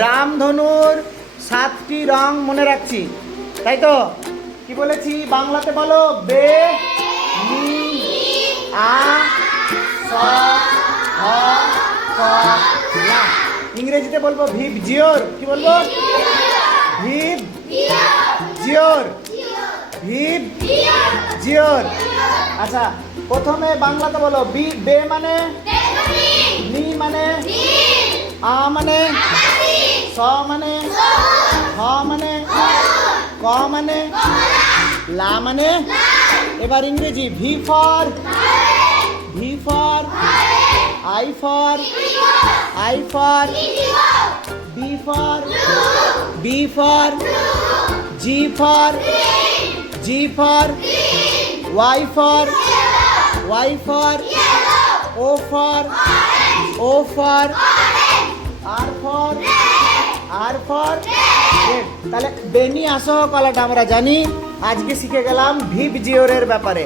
রামধনুর 7টি রং মনে রাখছি, তাই তো? কি বলেছি বাংলাতে বলো? বে, নি, আ, স, হ, ক, লা। ইংরেজিতে বলবো ভিভ জিওর। কি বলবো? ভিভ জিওর। ভিভ জিওর। আচ্ছা, প্রথমে বাংলাতে বলো। বে মানে, নি মানে, আ মানে, স মানে, হ মানে, ক মানে, লা মানে। এবার ইংরেজি। V for, I for, B for, G for, Y for, O for, R for red. তাহলে বেনি আসহ কলাটা আমরা জানি। আজকে শিখে গেলাম ভিভ জিওরের ব্যাপারে।